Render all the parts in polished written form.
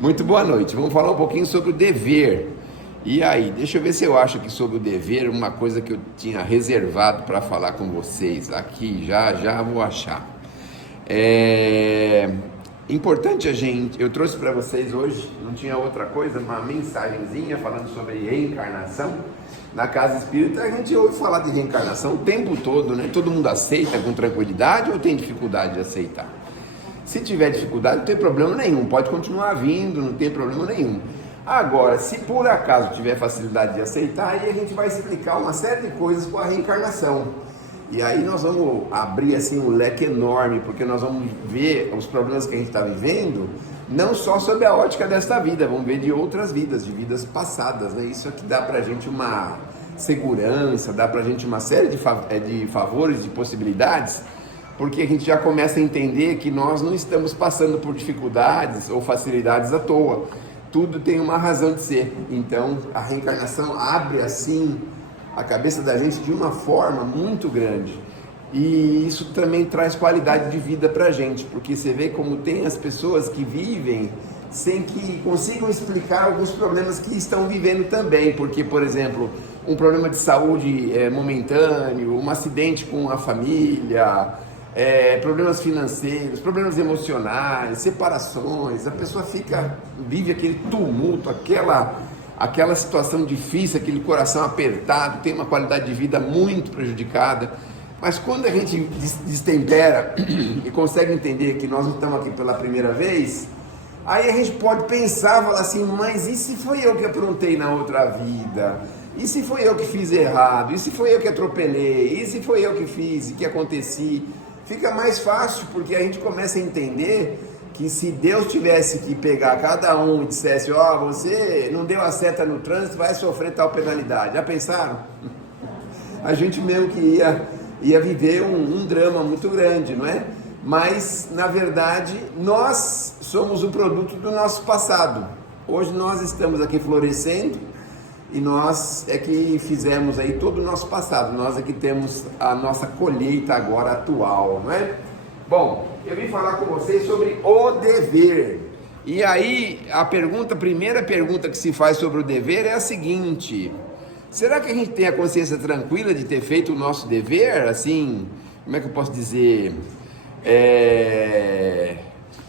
Muito boa noite. Vamos falar um pouquinho sobre o dever. E aí, deixa eu ver se eu acho aqui sobre o dever uma coisa que eu tinha reservado para falar com vocês. Aqui, já vou achar. É importante eu trouxe para vocês hoje, não tinha outra coisa, uma mensagenzinha falando sobre reencarnação. Na casa espírita a gente ouve falar de reencarnação o tempo todo, né? Todo mundo aceita com tranquilidade ou tem dificuldade de aceitar? Se tiver dificuldade, não tem problema nenhum, pode continuar vindo, não tem problema nenhum. Agora, se por acaso tiver facilidade de aceitar, aí a gente vai explicar uma série de coisas com a reencarnação. E aí nós vamos abrir assim um leque enorme, porque nós vamos ver os problemas que a gente está vivendo, não só sobre a ótica desta vida, vamos ver de outras vidas, de vidas passadas, né? Isso aqui dá pra gente uma segurança, dá pra gente uma série de favores, de possibilidades, porque a gente já começa a entender que nós não estamos passando por dificuldades ou facilidades à toa. Tudo tem uma razão de ser. Então a reencarnação abre assim a cabeça da gente de uma forma muito grande. E isso também traz qualidade de vida pra gente, porque você vê como tem as pessoas que vivem sem que consigam explicar alguns problemas que estão vivendo também, porque, por exemplo, um problema de saúde momentâneo, um acidente com a família, problemas financeiros, problemas emocionais, separações, a pessoa vive aquele tumulto, aquela situação difícil, aquele coração apertado, tem uma qualidade de vida muito prejudicada. Mas quando a gente destempera e consegue entender que nós não estamos aqui pela primeira vez, aí a gente pode pensar, falar assim, mas e se foi eu que aprontei na outra vida? E se foi eu que fiz errado? E se foi eu que atropelei? E se foi eu que fiz e que aconteci? Fica mais fácil, porque a gente começa a entender que se Deus tivesse que pegar cada um e dissesse, você não deu a seta no trânsito, vai sofrer tal penalidade. Já pensaram? A gente mesmo que ia viver um drama muito grande, não é? Mas, na verdade, nós somos o produto do nosso passado. Hoje nós estamos aqui florescendo e nós é que fizemos aí todo o nosso passado. Nós é que temos a nossa colheita agora atual, não é? Bom, eu vim falar com vocês sobre o dever. E aí, a primeira pergunta que se faz sobre o dever é a seguinte: será que a gente tem a consciência tranquila de ter feito o nosso dever? Assim, como é que eu posso dizer?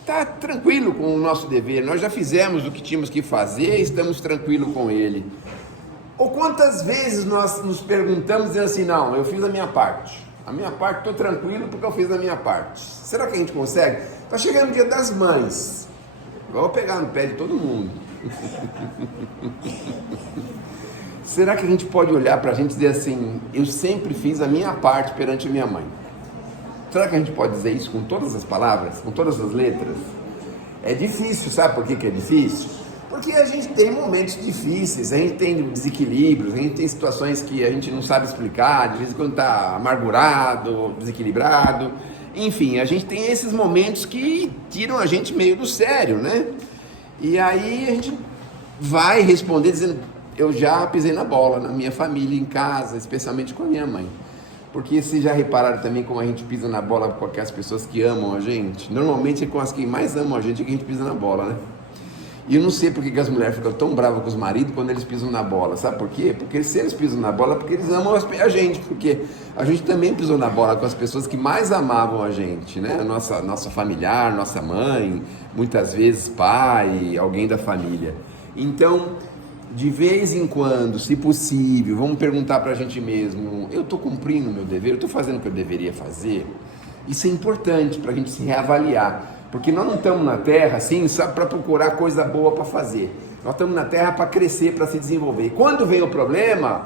Tá tranquilo com o nosso dever, nós já fizemos o que tínhamos que fazer, estamos tranquilos com ele. Ou quantas vezes nós nos perguntamos dizendo assim, não, eu fiz a minha parte, estou tranquilo porque eu fiz a minha parte. Será que a gente consegue? Está chegando o dia das mães, vou pegar no pé de todo mundo. Será que a gente pode olhar para a gente e dizer assim, eu sempre fiz a minha parte perante a minha mãe? Será que a gente pode dizer isso com todas as palavras, com todas as letras? É difícil, sabe por que é difícil? Porque a gente tem momentos difíceis, a gente tem desequilíbrios, a gente tem situações que a gente não sabe explicar, de vez em quando está amargurado, desequilibrado, enfim, a gente tem esses momentos que tiram a gente meio do sério, né? E aí a gente vai responder dizendo, eu já pisei na bola, na minha família, em casa, especialmente com a minha mãe. Porque vocês já repararam também como a gente pisa na bola com aquelas pessoas que amam a gente? Normalmente é com as que mais amam a gente que a gente pisa na bola, né? E eu não sei porque que as mulheres ficam tão bravas com os maridos quando eles pisam na bola, sabe por quê? Porque se eles pisam na bola é porque eles amam a gente, porque a gente também pisou na bola com as pessoas que mais amavam a gente, né? Nossa familiar, nossa mãe, muitas vezes pai, alguém da família. Então, de vez em quando, se possível, vamos perguntar para a gente mesmo, eu estou cumprindo o meu dever, eu estou fazendo o que eu deveria fazer? Isso é importante para a gente se reavaliar, porque nós não estamos na Terra assim só para procurar coisa boa para fazer, nós estamos na Terra para crescer, para se desenvolver. E quando vem o problema,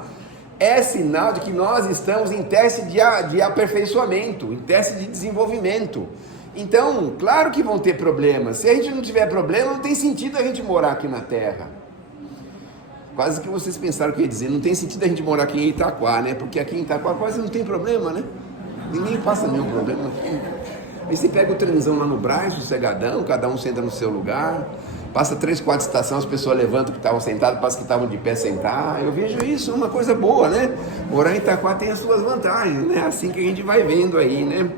é sinal de que nós estamos em teste de aperfeiçoamento, em teste de desenvolvimento. Então, claro que vão ter problemas, se a gente não tiver problema, não tem sentido a gente morar aqui na Terra. Quase que vocês pensaram que eu ia dizer, não tem sentido a gente morar aqui em Itaquá, né? Porque aqui em Itaquá quase não tem problema, né? Ninguém passa nenhum problema aqui. Aí você pega o transão lá no Brás, sossegadão, cada um senta no seu lugar, passa 3, 4 estações, as pessoas levantam que estavam sentadas, passa que estavam de pé sentar. Eu vejo isso, uma coisa boa, né? Morar em Itaquá tem as suas vantagens, né? Assim que a gente vai vendo aí, né?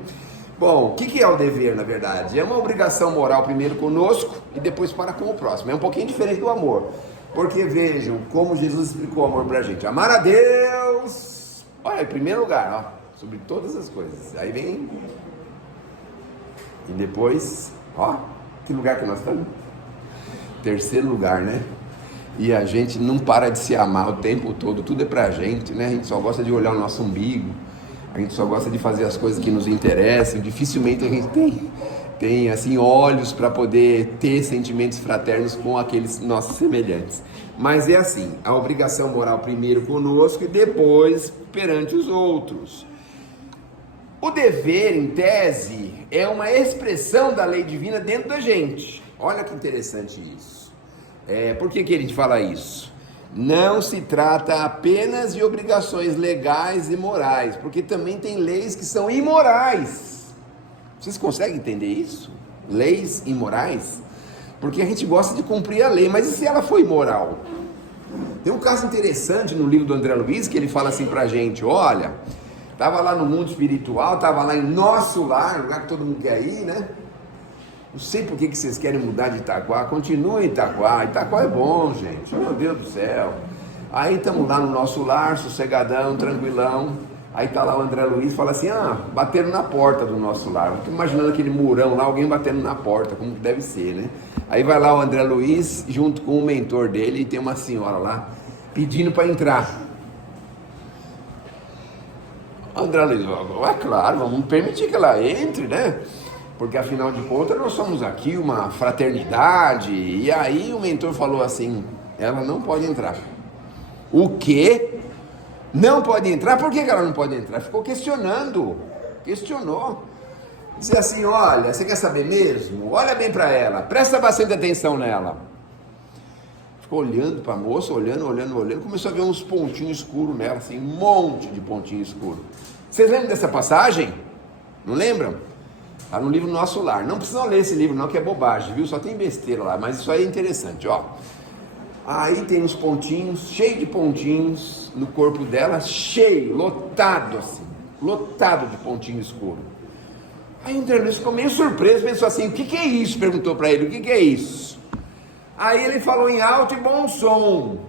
Bom, o que é o dever, na verdade? É uma obrigação moral primeiro conosco e depois para com o próximo. É um pouquinho diferente do amor. Porque vejam como Jesus explicou o amor pra gente. Amar a Deus, olha, em primeiro lugar, ó, sobre todas as coisas. Aí vem... E depois, ó, que lugar que nós estamos? Terceiro lugar, né? E a gente não para de se amar o tempo todo, tudo é pra gente, né? A gente só gosta de olhar o nosso umbigo, a gente só gosta de fazer as coisas que nos interessam, dificilmente a gente tem assim, olhos para poder ter sentimentos fraternos com aqueles nossos semelhantes. Mas é assim, a obrigação moral primeiro conosco e depois perante os outros. O dever, em tese, é uma expressão da lei divina dentro da gente. Olha que interessante isso. Por que a gente fala isso? Não se trata apenas de obrigações legais e morais, porque também tem leis que são imorais. Vocês conseguem entender isso? Leis imorais? Porque a gente gosta de cumprir a lei, mas e se ela for imoral? Tem um caso interessante no livro do André Luiz, que ele fala assim pra gente, olha... Estava lá no mundo espiritual, estava lá em nosso lar, lugar que todo mundo quer ir, né? Não sei por que vocês querem mudar de Itaquá, continua em Itaquá, Itaquá é bom, gente, meu Deus do céu. Aí estamos lá no nosso lar, sossegadão, tranquilão, aí está lá o André Luiz, fala assim, bateram na porta do nosso lar, estou imaginando aquele murão lá, alguém batendo na porta, como deve ser, né? Aí vai lá o André Luiz, junto com o mentor dele, e tem uma senhora lá, pedindo para entrar. André Luiz, é claro, vamos permitir que ela entre, né? Porque afinal de contas nós somos aqui uma fraternidade. E aí o mentor falou assim, ela não pode entrar. O quê? Não pode entrar? Por que ela não pode entrar? Ficou questionou. Disse assim, olha, você quer saber mesmo? Olha bem para ela, presta bastante atenção nela. Ficou olhando para a moça, olhando, começou a ver uns pontinhos escuros nela, assim, um monte de pontinho escuro. Vocês lembram dessa passagem? Não lembram? Está no livro Nosso Lar. Não precisam ler esse livro não, que é bobagem, viu? Só tem besteira lá, mas isso aí é interessante, ó. Aí tem uns pontinhos, cheio de pontinhos no corpo dela, cheio, lotado assim, lotado de pontinho escuro. Aí o André Luiz ficou meio surpreso, pensou assim, o que é isso? Perguntou para ele, o que é isso? Aí ele falou em alto e bom som,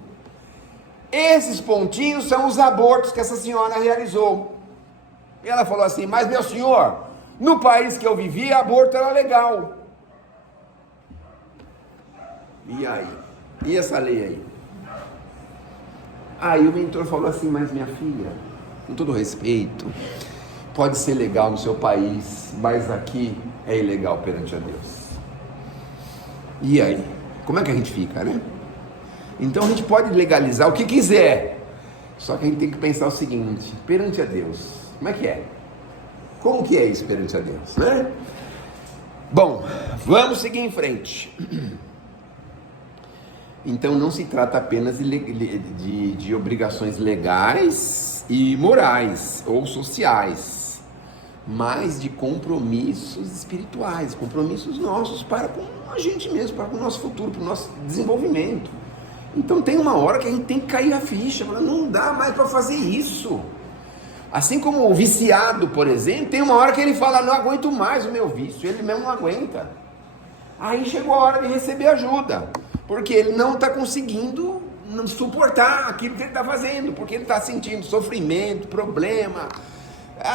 esses pontinhos são os abortos que essa senhora realizou. E ela falou assim, mas meu senhor, no país que eu vivia, aborto era legal. E aí? E essa lei aí? Aí o mentor falou assim, mas minha filha, com todo respeito, pode ser legal no seu país, mas aqui é ilegal perante a Deus. E aí? Como é que a gente fica, né? Então a gente pode legalizar o que quiser, só que a gente tem que pensar o seguinte, perante a Deus, como é que é? Como que é isso perante a Deus, né? Bom, vamos seguir em frente. Então não se trata apenas de obrigações legais e morais ou sociais, mas de compromissos espirituais, compromissos nossos para com a gente mesmo, para com o nosso futuro, para o nosso desenvolvimento. Então tem uma hora que a gente tem que cair a ficha, não dá mais para fazer isso. Assim como o viciado, por exemplo, tem uma hora que ele fala, não aguento mais o meu vício, ele mesmo não aguenta. Aí chegou a hora de receber ajuda, porque ele não está conseguindo suportar aquilo que ele está fazendo, porque ele está sentindo sofrimento, problema,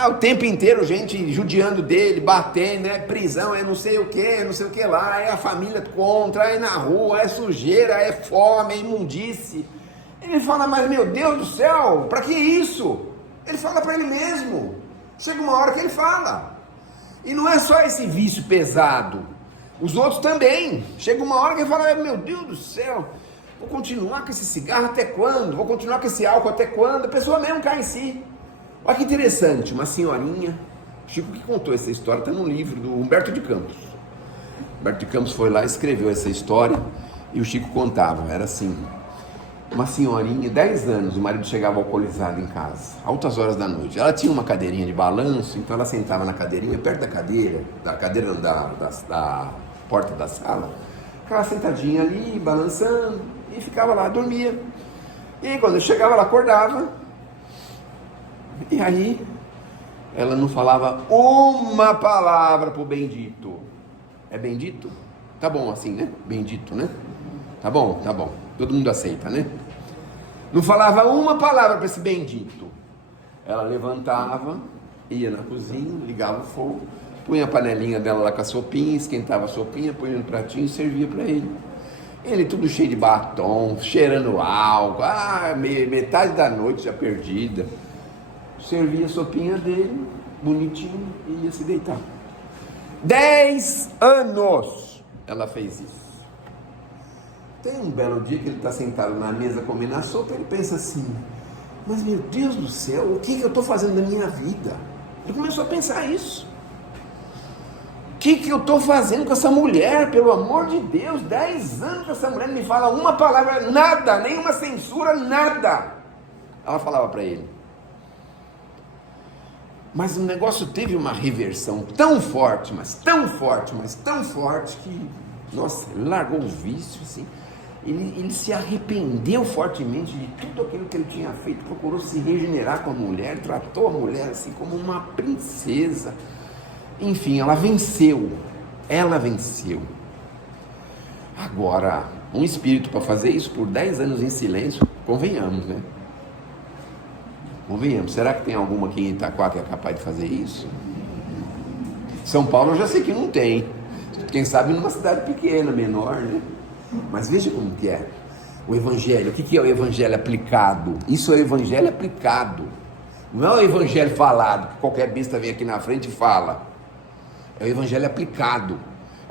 o tempo inteiro gente judiando dele, batendo, prisão, não sei o que lá, é a família contra, é na rua, é sujeira, é fome, é imundície. Ele fala, mas meu Deus do céu, para que isso? Ele fala para ele mesmo, chega uma hora que ele fala, e não é só esse vício pesado, os outros também, chega uma hora que ele fala, meu Deus do céu, vou continuar com esse cigarro até quando? Vou continuar com esse álcool até quando? A pessoa mesmo cai em si. Olha que interessante, uma senhorinha, Chico que contou essa história, está no livro do Humberto de Campos. Humberto de Campos foi lá e escreveu essa história, e o Chico contava, era assim, uma senhorinha, 10 anos, o marido chegava alcoolizado em casa, altas horas da noite, ela tinha uma cadeirinha de balanço, então ela sentava na cadeirinha, perto da cadeira da porta da sala, ficava sentadinha ali, balançando, e ficava lá, dormia, e quando chegava ela acordava, e aí ela não falava uma palavra pro bendito. É bendito? Tá bom assim, né? Bendito, né? Tá bom. Todo mundo aceita, né? Não falava uma palavra para esse bendito. Ela levantava, ia na cozinha, ligava o fogo, punha a panelinha dela lá com a sopinha, esquentava a sopinha, punha no pratinho e servia para ele. Ele tudo cheio de batom, cheirando álcool, metade da noite já perdida. Servia a sopinha dele, bonitinho, e ia se deitar. 10 anos ela fez isso. Tem um belo dia que ele está sentado na mesa comendo a sopa, ele pensa assim, mas meu Deus do céu, o que eu estou fazendo na minha vida? Ele começou a pensar isso. O que eu estou fazendo com essa mulher, pelo amor de Deus? 10 anos que essa mulher não me fala uma palavra, nada, nenhuma censura, nada. Ela falava para ele. Mas o negócio teve uma reversão tão forte, mas tão forte que, nossa, ele largou o vício, assim. Ele se arrependeu fortemente de tudo aquilo que ele tinha feito, procurou se regenerar com a mulher, tratou a mulher assim como uma princesa. Enfim, ela venceu. Agora, um espírito para fazer isso por 10 anos em silêncio, convenhamos, né? Convenhamos, será que tem alguma aqui em Itaquá que é capaz de fazer isso? São Paulo eu já sei que não tem. Quem sabe numa cidade pequena, menor, né? Mas veja como que é o evangelho. O que é o evangelho aplicado? Isso é o evangelho aplicado. Não é o evangelho falado, que qualquer besta vem aqui na frente e fala. É o evangelho aplicado.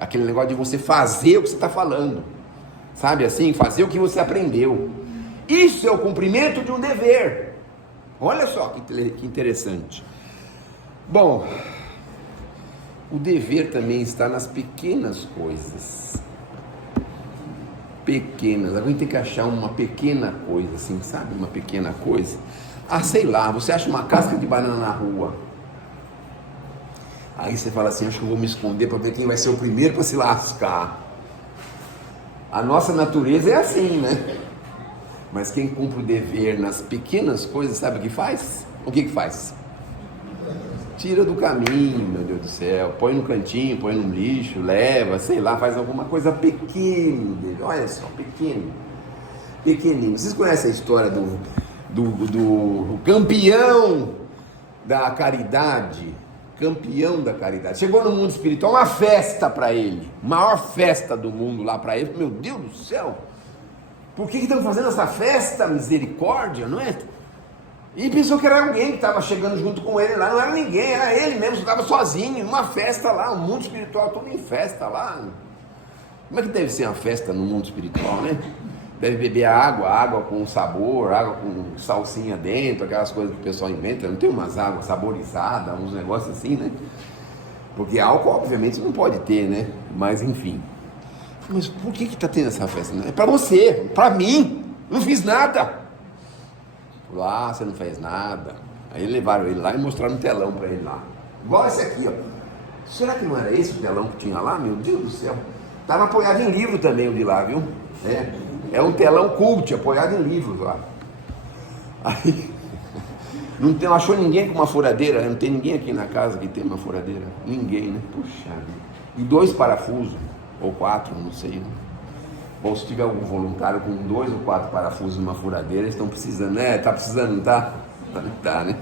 Aquele negócio de você fazer o que você está falando. Sabe assim? Fazer o que você aprendeu. Isso é o cumprimento de um dever. Olha só que interessante. Bom, o dever também está nas pequenas coisas. Pequenas, a gente tem que achar uma pequena coisa, assim, sabe? Uma pequena coisa. Sei lá, você acha uma casca de banana na rua. Aí você fala assim, acho que eu vou me esconder para ver quem vai ser o primeiro para se lascar. A nossa natureza é assim, né? Mas quem cumpre o dever nas pequenas coisas, sabe o que faz? O que faz? Tira do caminho, meu Deus do céu, põe no cantinho, põe no lixo, leva, sei lá, faz alguma coisa pequena dele, olha só, pequenininho. Vocês conhecem a história do campeão da caridade? Campeão da caridade, chegou no mundo espiritual, uma festa para ele, maior festa do mundo lá para ele, meu Deus do céu, por que estão fazendo essa festa, misericórdia, não é? E pensou que era alguém que estava chegando junto com ele lá, não era ninguém, era ele mesmo, estava sozinho, numa festa lá, o mundo espiritual todo em festa lá. Como é que deve ser uma festa no mundo espiritual, né? Deve beber água com sabor, água com salsinha dentro, aquelas coisas que o pessoal inventa, não tem umas águas saborizadas, uns negócios assim, né? Porque álcool obviamente não pode ter, né? Mas enfim. Mas por que está tendo essa festa? É para você, para mim, não fiz nada. Você não fez nada. Aí levaram ele lá e mostraram um telão para ele lá. Igual esse aqui, ó. Será que não era esse o telão que tinha lá? Meu Deus do céu. Estava apoiado em livro também o de lá, viu? É um telão cult, apoiado em livros lá. Aí, não achou ninguém com uma furadeira? Não tem ninguém aqui na casa que tem uma furadeira? Ninguém, né? Puxa vida. E 2 parafusos, ou 4, não sei, né? Ou se tiver algum voluntário com 2 ou 4 parafusos numa furadeira, eles estão precisando, né? Tá precisando, não tá? Tá, né?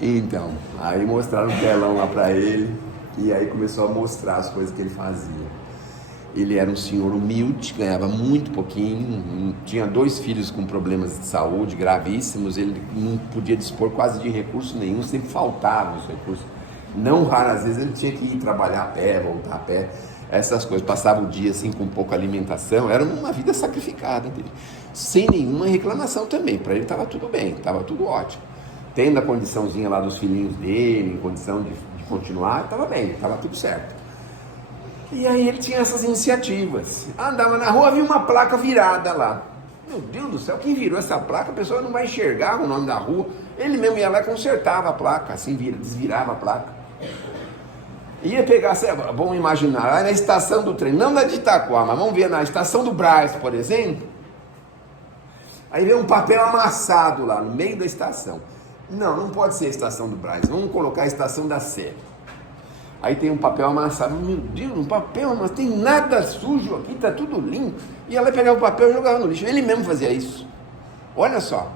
Então, aí mostraram um telão lá para ele, e aí começou a mostrar as coisas que ele fazia. Ele era um senhor humilde, ganhava muito pouquinho, tinha 2 filhos com problemas de saúde gravíssimos, ele não podia dispor quase de recurso nenhum, sempre faltavam os recursos. Não raras vezes ele tinha que ir trabalhar a pé, voltar a pé, essas coisas, passava o dia assim com pouca alimentação, era uma vida sacrificada dele, sem nenhuma reclamação também, para ele estava tudo bem, estava tudo ótimo, tendo a condiçãozinha lá dos filhinhos dele, em condição de continuar, estava bem, estava tudo certo. E aí ele tinha essas iniciativas, andava na rua, via uma placa virada lá, meu Deus do céu, quem virou essa placa, a pessoa não vai enxergar o nome da rua, ele mesmo ia lá e consertava a placa, assim, desvirava a placa. Ia pegar, vamos imaginar, lá na estação do trem, não na de Itaquá, mas vamos ver na estação do Brás, por exemplo. Aí vem um papel amassado lá no meio da estação. Não pode ser a estação do Brás, vamos colocar a estação da Sé. Aí tem um papel amassado, meu Deus, um papel amassado, tem nada sujo aqui, tá tudo limpo. E ela pegava o papel e jogava no lixo, ele mesmo fazia isso. Olha só.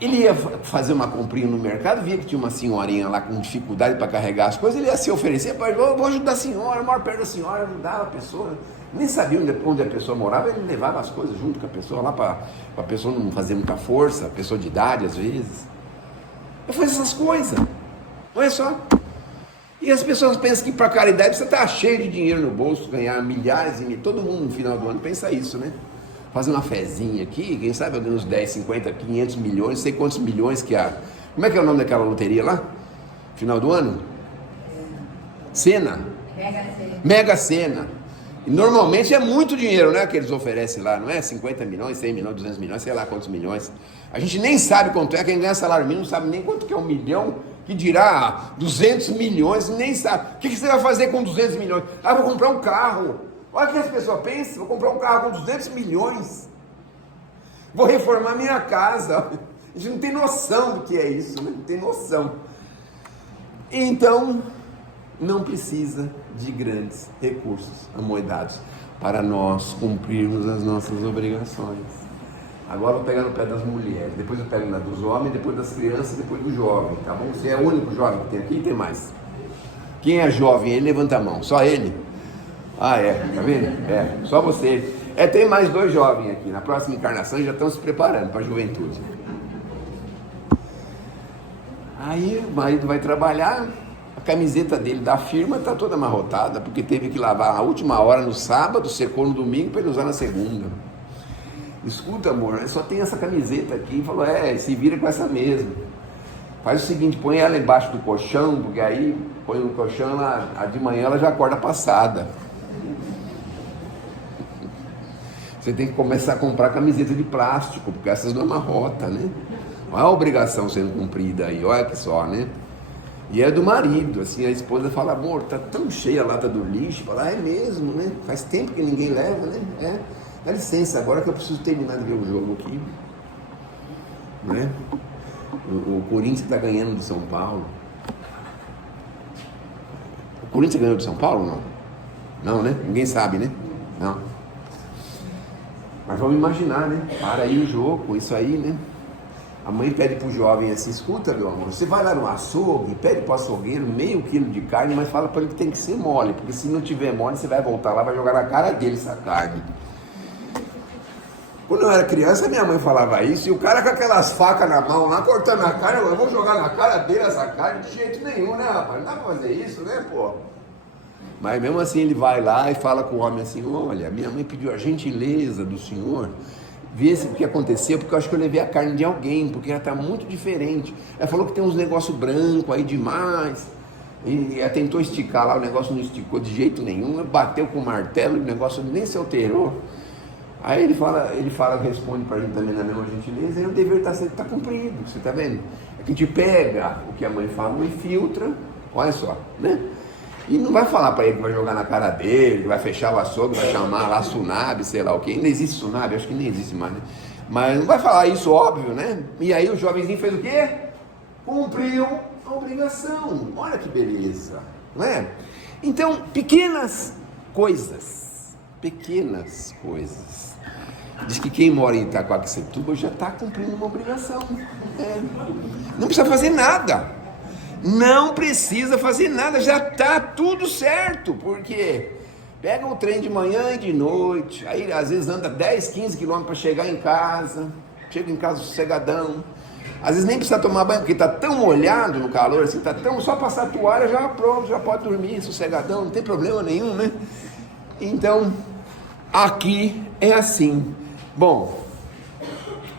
Ele ia fazer uma comprinha no mercado, via que tinha uma senhorinha lá com dificuldade para carregar as coisas, ele ia se oferecer, vou ajudar a senhora, eu moro perto da senhora, ajudava a pessoa. Nem sabia onde a pessoa morava, ele levava as coisas junto com a pessoa lá para a pessoa não fazer muita força, a pessoa de idade às vezes. Eu fazia essas coisas, olha só. E as pessoas pensam que para caridade você está cheio de dinheiro no bolso, ganhar milhares e milhares, todo mundo no final do ano pensa isso, né? Fazer uma fezinha aqui, quem sabe eu ganho uns 10, 50, 500 milhões, sei quantos milhões que há. Como é que é o nome daquela loteria lá? Final do ano? Sena? Mega Sena. E normalmente é muito dinheiro, né, que eles oferecem lá, não é? 50 milhões, 100 milhões, 200 milhões, sei lá quantos milhões. A gente nem sabe quanto é, quem ganha salário mínimo não sabe nem quanto que é 1 milhão, que dirá 200 milhões, nem sabe. O que você vai fazer com 200 milhões? Ah, vou comprar um carro. Olha o que as pessoas pensam, vou comprar um carro com 200 milhões. Vou reformar minha casa. A gente não tem noção do que é isso, né? Não tem noção. Então, não precisa de grandes recursos amoedados para nós cumprirmos as nossas obrigações. Agora eu vou pegar no pé das mulheres, depois eu pego na dos homens, depois das crianças, depois do jovem, tá bom? Você é o único jovem que tem aqui, tem mais. Quem é jovem? Ele levanta a mão, só ele? Ah, é, tá vendo? É, só você. Tem mais 2 jovens aqui, na próxima encarnação já estão se preparando para a juventude. Aí o marido vai trabalhar, a camiseta dele da firma está toda amarrotada, porque teve que lavar a última hora no sábado, secou no domingo para ele usar na segunda. Escuta, amor, só tem essa camiseta aqui. E falou, se vira com essa mesmo. Faz o seguinte, põe ela embaixo do colchão, porque aí põe no colchão, a de manhã ela já acorda passada. Você tem que começar a comprar camiseta de plástico, porque essas não amarrotam, né? Olha a obrigação sendo cumprida aí, olha que só, né? E é do marido, assim, a esposa fala, amor, tá tão cheia a lata do lixo. Fala, é mesmo, né? Faz tempo que ninguém leva, né? Dá licença, agora que eu preciso terminar de ver o jogo aqui, né? O Corinthians está ganhando do São Paulo. O Corinthians ganhou do São Paulo, não? Não, né? Ninguém sabe, né? Não. Mas vamos imaginar, né? Para aí o jogo, isso aí, né? A mãe pede pro jovem assim, escuta, meu amor, você vai lá no açougue, pede pro açougueiro meio quilo de carne, mas fala para ele que tem que ser mole, porque se não tiver mole, você vai voltar lá, vai jogar na cara dele essa carne. Quando eu era criança, minha mãe falava isso, e o cara com aquelas facas na mão lá, cortando a carne, eu vou jogar na cara dele essa carne, de jeito nenhum, né, rapaz? Não dá pra fazer isso, né, pô? Mas mesmo assim ele vai lá e fala com o homem assim, olha, minha mãe pediu a gentileza do senhor, ver o que aconteceu, porque eu acho que eu levei a carne de alguém, porque ela está muito diferente. Ela falou que tem uns negócios brancos aí demais, e ela tentou esticar lá, o negócio não esticou de jeito nenhum, bateu com o martelo, o negócio nem se alterou. Aí ele responde para a gente também na mesma gentileza, e o dever está cumprido, você está vendo? É que a gente pega o que a mãe falou e filtra, olha só, né? E não vai falar para ele que vai jogar na cara dele, que vai fechar o açougue, vai chamar lá tsunami, sei lá o que. Ainda existe tsunami, acho que nem existe mais, né? Mas não vai falar isso, óbvio, né? E aí o jovenzinho fez o quê? Cumpriu a obrigação. Olha que beleza, não é? Então, pequenas coisas. Diz que quem mora em Itaquaquecetuba já está cumprindo uma obrigação. Não precisa fazer nada. Não precisa fazer nada, já está tudo certo, porque pega o trem de manhã e de noite, aí às vezes anda 10, 15 quilômetros para chegar em casa, chega em casa sossegadão, às vezes nem precisa tomar banho, porque está tão molhado no calor, assim, só passar a toalha já pronto, já pode dormir sossegadão, não tem problema nenhum, né? Então, aqui é assim. Bom,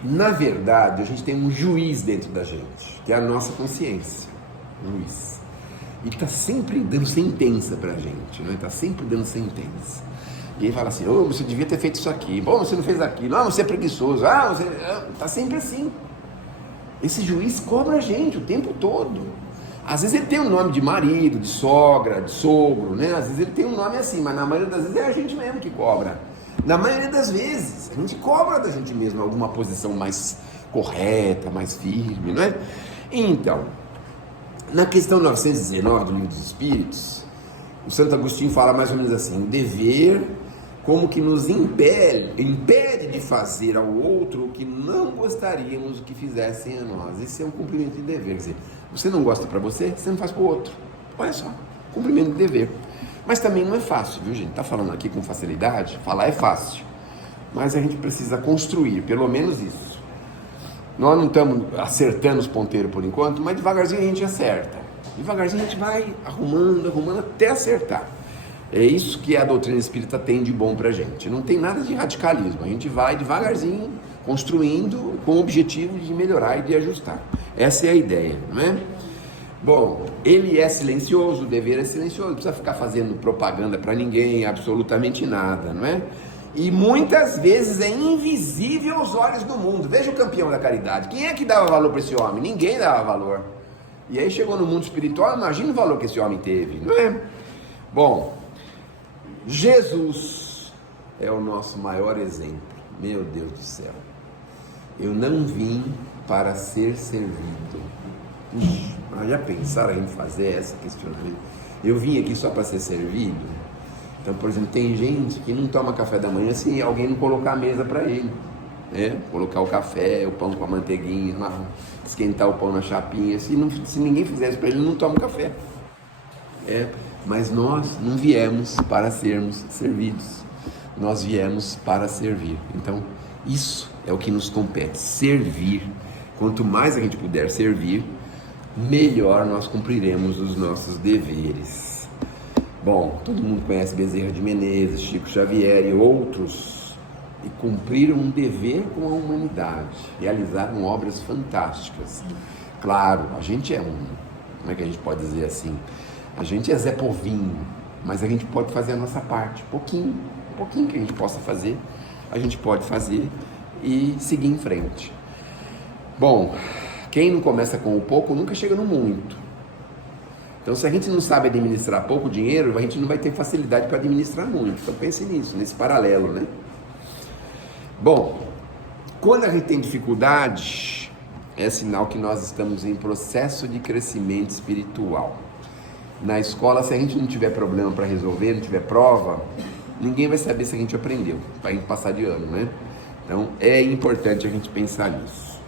na verdade, a gente tem um juiz dentro da gente, que é a nossa consciência. Luiz. E está sempre dando sentença pra gente, né? Está sempre dando sentença. E ele fala assim, você devia ter feito isso aqui, bom, você não fez aquilo, você é preguiçoso, você... Está sempre assim. Esse juiz cobra a gente o tempo todo. Às vezes ele tem um nome de marido, de sogra, de sogro, né? Às vezes ele tem um nome assim, mas na maioria das vezes é a gente mesmo que cobra. Na maioria das vezes, a gente cobra da gente mesmo alguma posição mais correta, mais firme, não é? Então, na questão 919 do Livro dos Espíritos, o Santo Agostinho fala mais ou menos assim: o dever como que nos impede de fazer ao outro o que não gostaríamos que fizessem a nós. Esse é um cumprimento de dever. Quer dizer, você não gosta para você, você não faz para o outro. Olha só, cumprimento de dever. Mas também não é fácil, viu, gente? Tá falando aqui com facilidade? Falar é fácil, mas a gente precisa construir, pelo menos isso. Nós não estamos acertando os ponteiros por enquanto, mas devagarzinho a gente acerta. Devagarzinho a gente vai arrumando até acertar. É isso que a doutrina espírita tem de bom pra gente. Não tem nada de radicalismo. A gente vai devagarzinho construindo com o objetivo de melhorar e de ajustar. Essa é a ideia, não é? Bom, ele é silencioso, o dever é silencioso, não precisa ficar fazendo propaganda para ninguém, absolutamente nada, não é? E muitas vezes é invisível aos olhos do mundo. Veja o campeão da caridade. Quem é que dava valor para esse homem? Ninguém dava valor. E aí chegou no mundo espiritual, imagina o valor que esse homem teve, não é? Bom, Jesus é o nosso maior exemplo. Meu Deus do céu. Eu não vim para ser servido. Já pensaram em fazer esse questionamento? Eu vim aqui só para ser servido? Então, por exemplo, tem gente que não toma café da manhã se alguém não colocar a mesa para ele, né? Colocar o café, o pão com a manteiguinha, esquentar o pão na chapinha. Se ninguém fizer isso para ele, ele não toma café. Mas nós não viemos para sermos servidos, nós viemos para servir. Então, isso é o que nos compete, servir. Quanto mais a gente puder servir, melhor nós cumpriremos os nossos deveres. Bom, todo mundo conhece Bezerra de Menezes, Chico Xavier e outros, e cumpriram um dever com a humanidade, realizaram obras fantásticas. Claro, a gente como é que a gente pode dizer assim? A gente é Zé Povinho, mas a gente pode fazer a nossa parte, um pouquinho que a gente possa fazer, a gente pode fazer e seguir em frente. Bom, quem não começa com o pouco nunca chega no muito. Então, se a gente não sabe administrar pouco dinheiro, a gente não vai ter facilidade para administrar muito. Então, pense nisso, nesse paralelo, né? Bom, quando a gente tem dificuldade, é sinal que nós estamos em processo de crescimento espiritual. Na escola, se a gente não tiver problema para resolver, não tiver prova, ninguém vai saber se a gente aprendeu, para a gente passar de ano, né? Então, é importante a gente pensar nisso.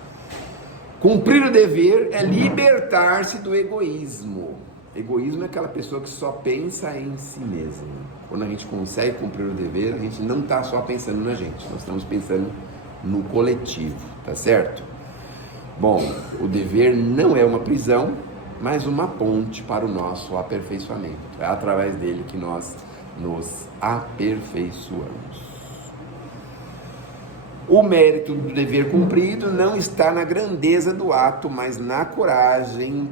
Cumprir o dever é libertar-se do egoísmo. Egoísmo é aquela pessoa que só pensa em si mesma. Quando a gente consegue cumprir o dever, a gente não está só pensando na gente, nós estamos pensando no coletivo, tá certo? Bom, o dever não é uma prisão, mas uma ponte para o nosso aperfeiçoamento. É através dele que nós nos aperfeiçoamos. O mérito do dever cumprido não está na grandeza do ato, mas na coragem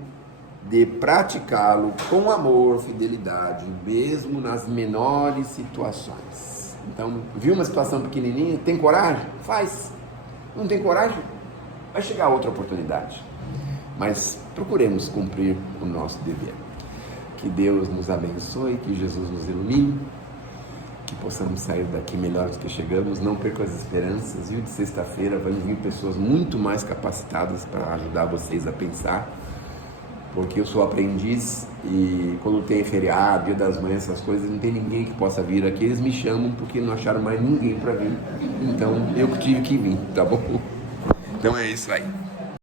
de praticá-lo com amor, fidelidade, mesmo nas menores situações. Então, viu uma situação pequenininha, tem coragem? Faz. Não tem coragem? Vai chegar outra oportunidade. Mas procuremos cumprir o nosso dever. Que Deus nos abençoe, que Jesus nos ilumine, que possamos sair daqui melhores do que chegamos. Não percam as esperanças, viu? De sexta-feira vão vir pessoas muito mais capacitadas para ajudar vocês a pensar, porque eu sou aprendiz e quando tem feriado, Dia das Mães, essas coisas, não tem ninguém que possa vir aqui. Eles me chamam porque não acharam mais ninguém para vir, então eu tive que vir, tá bom? Então é isso aí.